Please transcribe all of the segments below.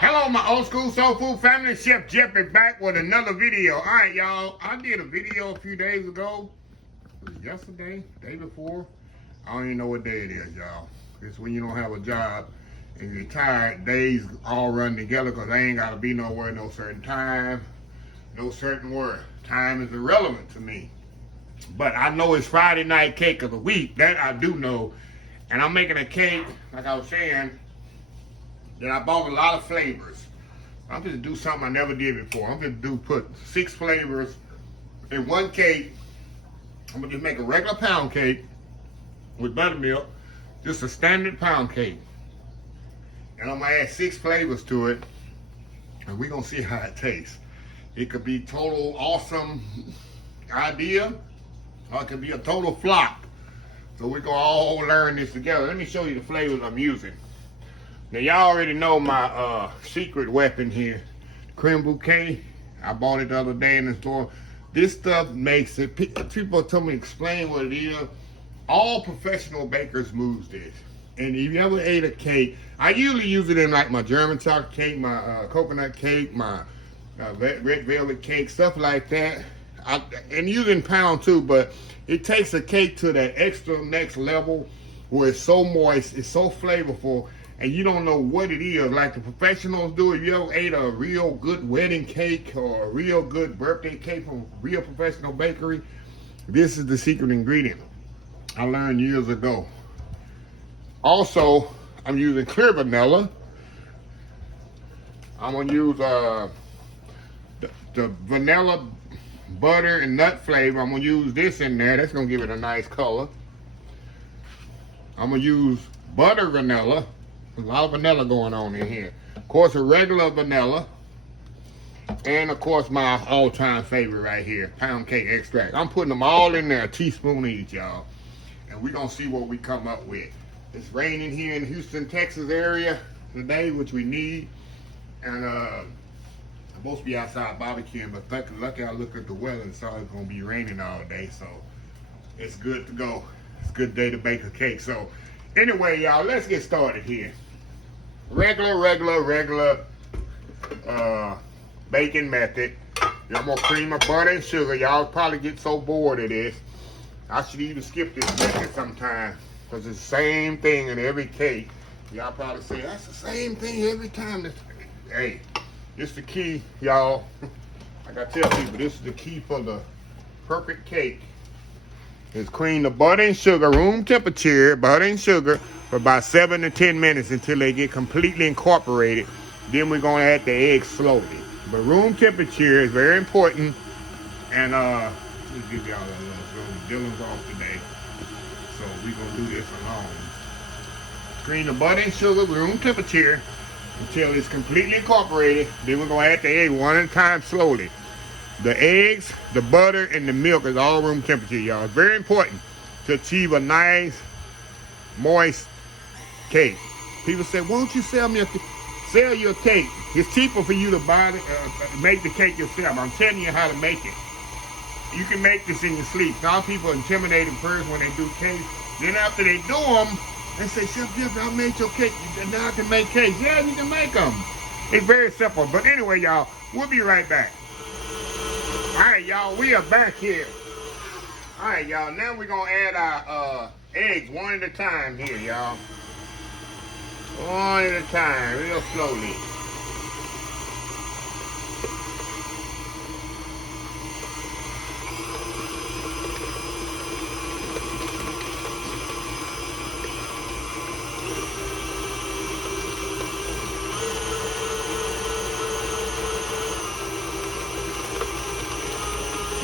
Hello, my old school soul food family. Chef Jeff is back with another video. All right, y'all. I did a video a few days ago. Was it yesterday? Day before? I don't even know what day it is, y'all. It's when you don't have a job and you're tired. Days all run together because I ain't got to be nowhere, no certain time, no certain word. Time is irrelevant to me. But I know it's Friday night cake of the week. That I do know. And I'm making a cake, like I was saying, that I bought a lot of flavors. I'm going to do something I never did before. I'm going to put 6 flavors in one cake. I'm going to just make a regular pound cake with buttermilk, just a standard pound cake. And I'm going to add 6 flavors to it, and we're going to see how it tastes. It could be total awesome idea, or it could be a total flop. So we're going to all learn this together. Let me show you the flavors I'm using. Now, y'all already know my secret weapon here, creme bouquet. I bought it the other day in the store. This stuff makes it, people tell me explain what it is. All professional bakers use this. And if you ever ate a cake, I usually use it in like my German chocolate cake, my coconut cake, my red velvet cake, stuff like that. And using pound too, but it takes a cake to that extra next level where it's so moist, it's so flavorful, and you don't know what it is. Like the professionals do. If you ever ate a real good wedding cake or a real good birthday cake from a real professional bakery, this is the secret ingredient I learned years ago. Also, I'm using clear vanilla. I'm gonna use the vanilla butter and nut flavor. I'm gonna use this in there. That's gonna give it a nice color. I'm gonna use butter vanilla. A lot of vanilla going on in here. Of course, a regular vanilla. And of course, my all-time favorite right here, pound cake extract. I'm putting them all in there, a teaspoon each, y'all. And we're gonna see what we come up with. It's raining here in Houston, Texas area today, which we need. And I'm supposed to be outside barbecuing, but lucky I looked at the weather and saw it's gonna be raining all day, so it's good to go. It's a good day to bake a cake. So anyway, y'all, let's get started here. Regular baking method. I'm gonna cream of butter and sugar. Y'all probably get so bored of this. I should even skip this method sometime because it's the same thing in every cake. Y'all probably say, that's the same thing every time. Hey, this is the key, y'all. Like I tell people, this is the key for the perfect cake. Is cream the butter and sugar, room temperature, butter and sugar, for about 7 to 10 minutes until they get completely incorporated. Then we're gonna add the eggs slowly. But room temperature is very important. And let me give y'all a little Dylan's off today. So we're gonna do this alone. Cream the butter and sugar, room temperature, until it's completely incorporated. Then we're gonna add the egg one at a time slowly. The eggs, the butter, and the milk is all room temperature, y'all. It's very important to achieve a nice, moist cake. People say, won't you sell your cake? It's cheaper for you to make the cake yourself. I'm telling you how to make it. You can make this in your sleep. Some people are intimidated first when they do cakes. Then after they do them, they say, Chef Jeff, I made your cake. Now I can make cakes. Yeah, you can make them. It's very simple. But anyway, y'all, we'll be right back. All right, y'all, we are back here. All right, y'all, now we're going to add our eggs one at a time here, y'all. One at a time, real slowly.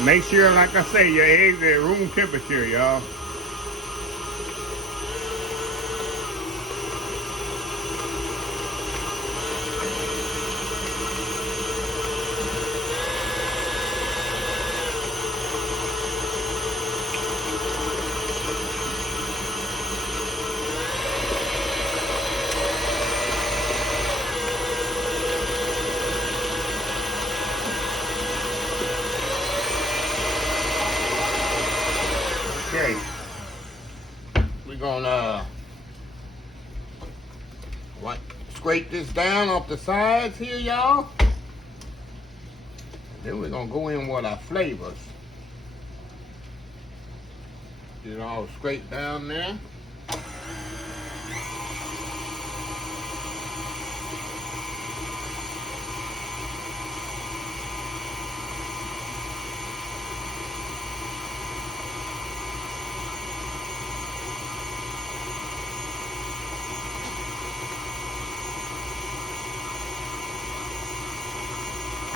Make sure, like I say, your eggs are at room temperature, y'all. Okay. scrape this down off the sides here, y'all. Then we're gonna go in with our flavors. Get it all scraped down there.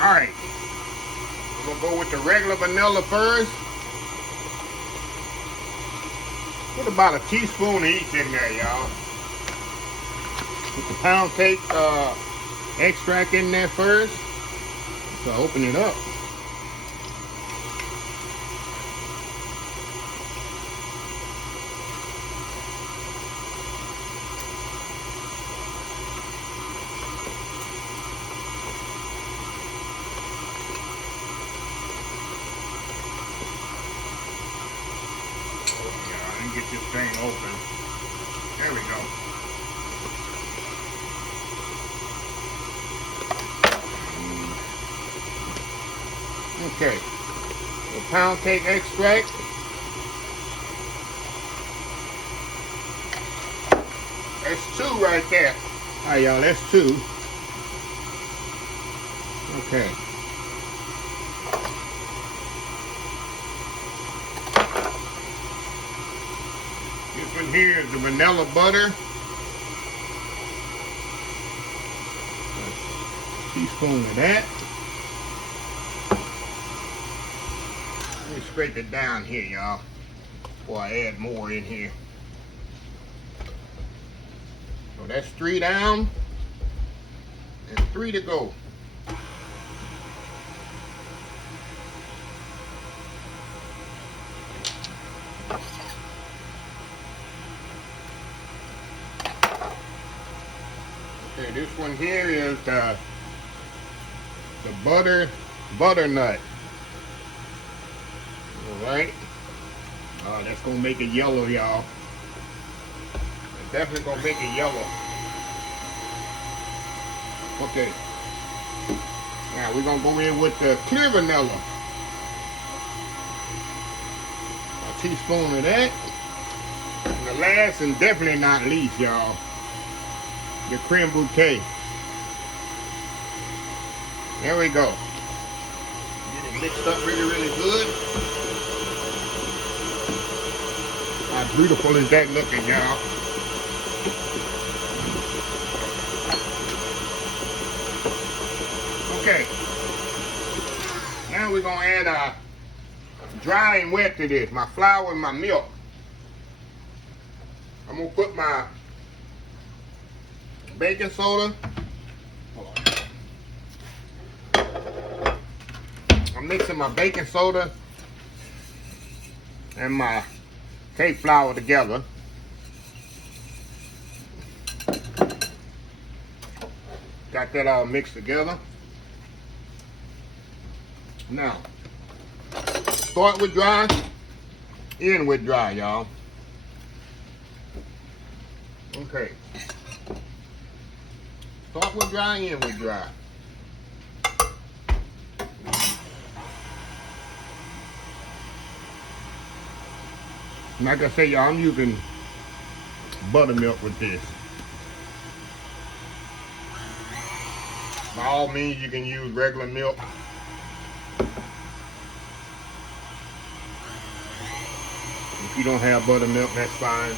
All right, we're gonna go with the regular vanilla first. Put about a teaspoon of each in there, y'all. Put the pound cake extract in there first. So open it up. Get this thing open. There we go. Okay. The pound cake extract. That's 2 right there. All right, y'all, that's 2. Okay. This one here is the vanilla butter. A teaspoon of that. Let me scrape it down here, y'all, before I add more in here. So that's 3 down and 3 to go. Okay, this one here is the butternut. Alright. That's gonna make it yellow, y'all. It's definitely gonna make it yellow. Okay. Now we're gonna go in with the clear vanilla. A teaspoon of that. And the last and definitely not least, y'all, the creme bouquet. There we go. Get it mixed up really, really good. How beautiful is that looking, y'all? Okay. Now we're gonna add dry and wet to this. My flour and my milk. I'm gonna put my baking soda. I'm mixing my baking soda and my cake flour together. Got that all mixed together. Now, start with dry, end with dry, y'all. Okay. Start with dry, end with dry. Like I say, y'all, I'm using buttermilk with this. By all means, you can use regular milk. If you don't have buttermilk, that's fine.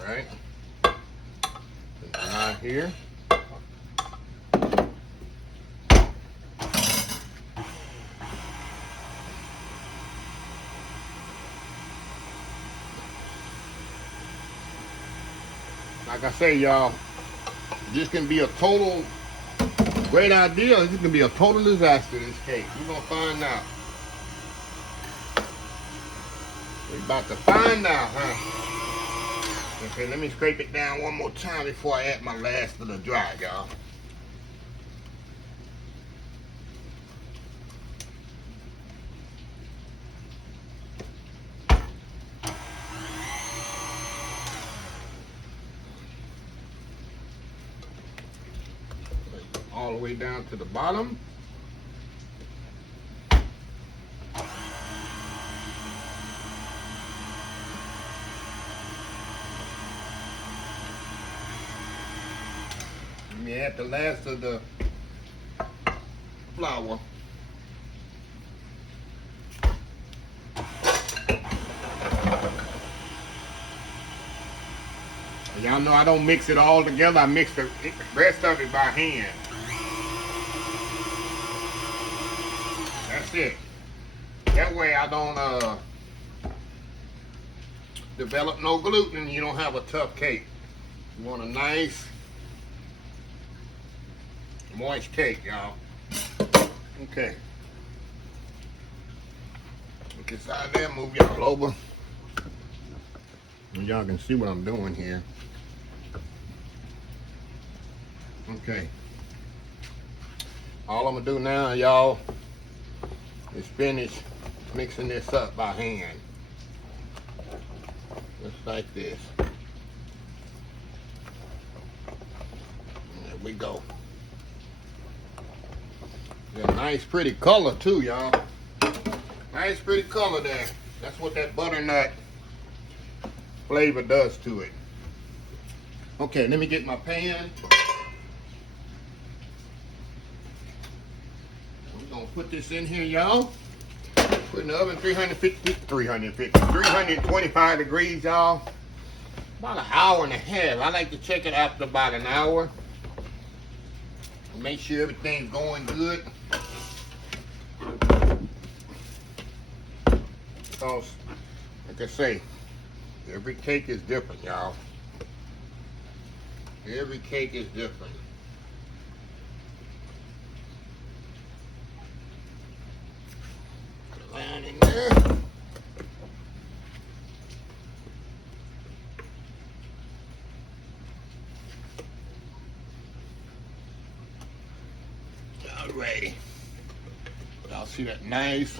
All right. Dry here. Like I say, y'all, this can be a total great idea. This can be a total disaster, this cake. We're going to find out. We're about to find out, huh? Okay, let me scrape it down one more time before I add my last little dry, y'all. way down to the bottom. Let me add the last of the flour. Y'all know I don't mix it all together. I mix the rest of it by hand. That's it. That way I don't develop no gluten and you don't have a tough cake. You want a nice, moist cake, y'all. Okay. Look inside there, move y'all over. Y'all can see what I'm doing here. Okay. All I'm gonna do now, y'all, is finish mixing this up by hand. Just like this. There we go. Got a nice pretty color too, y'all. Nice pretty color there. That's what that butternut flavor does to it. Okay, let me get my pan. We're gonna put this in here, y'all. Put in the oven 325 degrees, y'all. About an hour and a half. I like to check it after about an hour. Make sure everything's going good. Because, like I say, every cake is different, y'all. Every cake is different. Put a line in there. Alrighty. Y'all see that nice,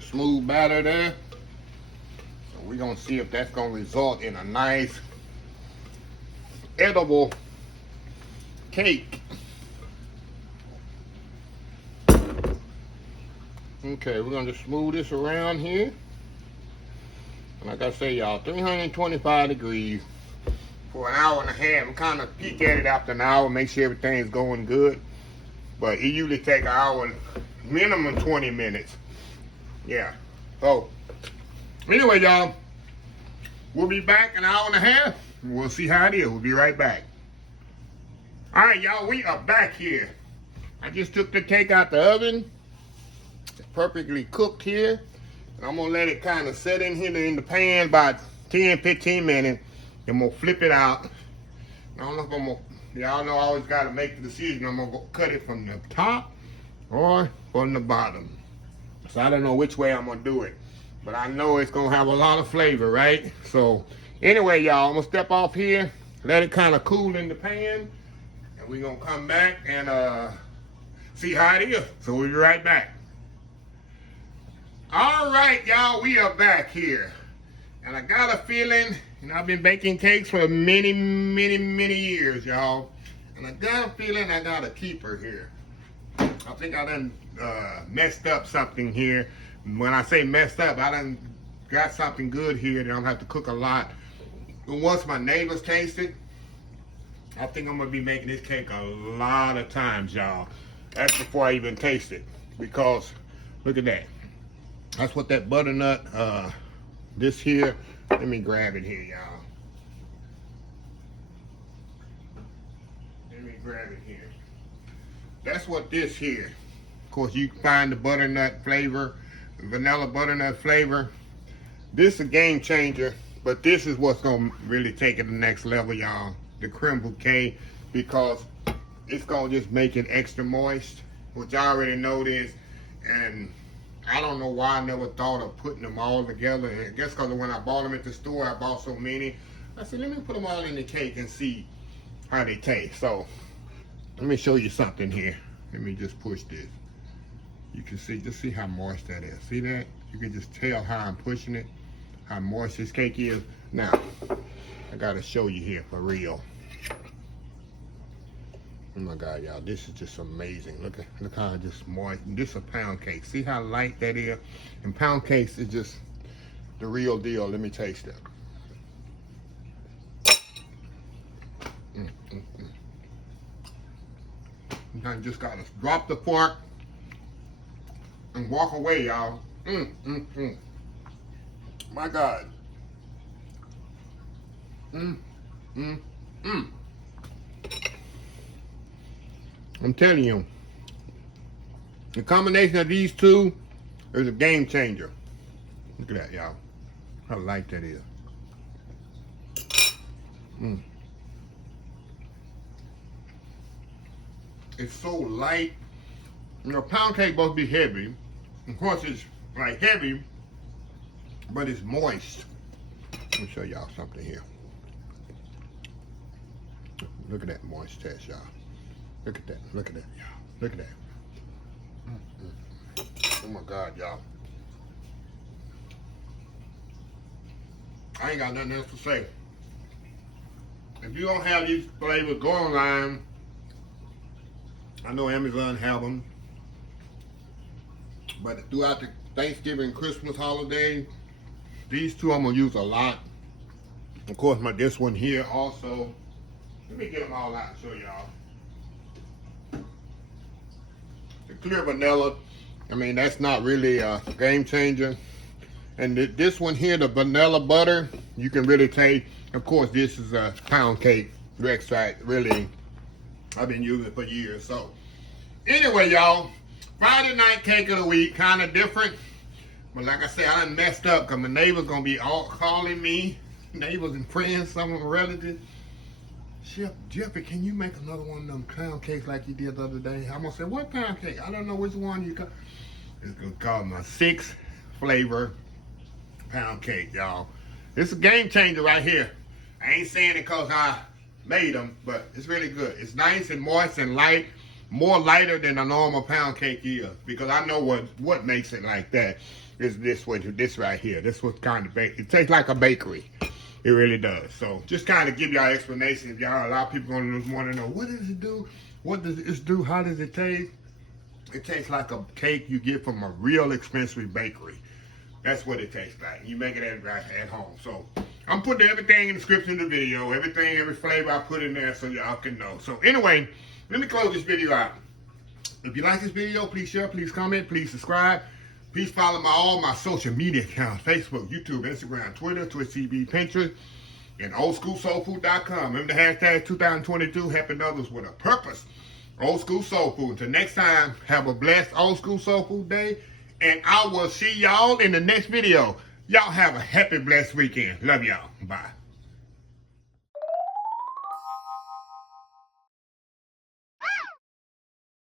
smooth batter there? So we're gonna see if that's gonna result in a nice, edible cake. Okay, we're gonna just smooth this around here. And like I say, y'all, 325 degrees for an hour and a half. I'm kind of peek at it after an hour, make sure everything's going good. But it usually take an hour, minimum 20 minutes. Yeah. So, anyway, y'all, we'll be back in an hour and a half. We'll see how it is. We'll be right back. All right, y'all, we are back here. I just took the cake out the oven. It's perfectly cooked here. And I'm going to let it kind of set in here in the pan about 10, 15 minutes. Then we'll flip it out. I don't know if I'm going to, y'all know I always got to make the decision. I'm going to cut it from the top or from the bottom. So I don't know which way I'm going to do it. But I know it's going to have a lot of flavor, right? So anyway, y'all, I'm going to step off here. Let it kind of cool in the pan. And we're going to come back and see how it is. So we'll be right back. All right, y'all, we are back here. And I got a feeling, you know, I've been baking cakes for many, many, many years, y'all. And I got a feeling I got a keeper here. I think I done messed up something here. When I say messed up, I done got something good here that I don't have to cook a lot. But once my neighbors taste it, I think I'm going to be making this cake a lot of times, y'all. That's before I even taste it. Because, look at that. That's what that butternut, this here, let me grab it here, y'all. Let me grab it here. That's what this here. Of course, you can find the butternut flavor, vanilla butternut flavor. This is a game changer, but this is what's gonna really take it to the next level, y'all. The creme bouquet, because it's gonna just make it extra moist, which I already know this, and I don't know why I never thought of putting them all together. And I guess because when I bought them at the store, I bought so many. I said, let me put them all in the cake and see how they taste. So, let me show you something here. Let me just push this. You can see, just see how moist that is. See that? You can just tell how I'm pushing it, how moist this cake is. Now, I gotta show you here for real. Oh my God, y'all, this is just amazing. Look how just moist. This is a pound cake. See how light that is? And pound cakes is just the real deal. Let me taste it. I just gotta drop the fork and walk away, y'all. My God. I'm telling you, the combination of these two is a game changer. Look at that, y'all. How light that is. It's so light. You know, pound cake supposed to be heavy. Of course, it's like heavy, but it's moist. Let me show y'all something here. Look at that moist test, y'all. Look at that. Look at that, y'all. Look at that. Oh my God, y'all. I ain't got nothing else to say. If you don't have these flavors, go online. I know Amazon have them. But throughout the Thanksgiving, Christmas holiday, these two I'm gonna use a lot. Of course, this one here also. Let me get them all out and show y'all. The clear vanilla, I mean, that's not really a game changer. And this one here, the vanilla butter, you can really taste. Of course, this is a pound cake extract. Really, I've been using it for years. So, anyway, y'all, Friday night cake of the week, kind of different. But like I said, I done messed up because my neighbors gonna be all calling me, neighbors and friends, some of my relatives. Chef Jeffrey, can you make another one of them pound cakes like you did the other day? I'm gonna say, what pound cake? I don't know which one you got. It's gonna call my 6 flavor pound cake, y'all. It's a game changer right here. I ain't saying it because I made them, but it's really good. It's nice and moist and light, more lighter than a normal pound cake is, because I know what makes it like that is this one, this right here. This was kind of baked. It tastes like a bakery. It really does. So just kind of give y'all explanation. If y'all, a lot of people gonna want to know, what does it do? What does it do? How does it taste? It tastes like a cake you get from a real expensive bakery. That's what it tastes like. You make it at home. So I'm putting everything in the description of the video. Every flavor I put in there so y'all can know. So anyway, let me close this video out. If you like this video, please share, please comment, please subscribe. Please follow all my social media accounts: Facebook, YouTube, Instagram, Twitter, Twitch TV, Pinterest, and oldschoolsoulfood.com. Remember the hashtag 2022, helping others with a purpose. Old School Soul Food. Until next time, have a blessed Old School Soul Food day. And I will see y'all in the next video. Y'all have a happy, blessed weekend. Love y'all. Bye.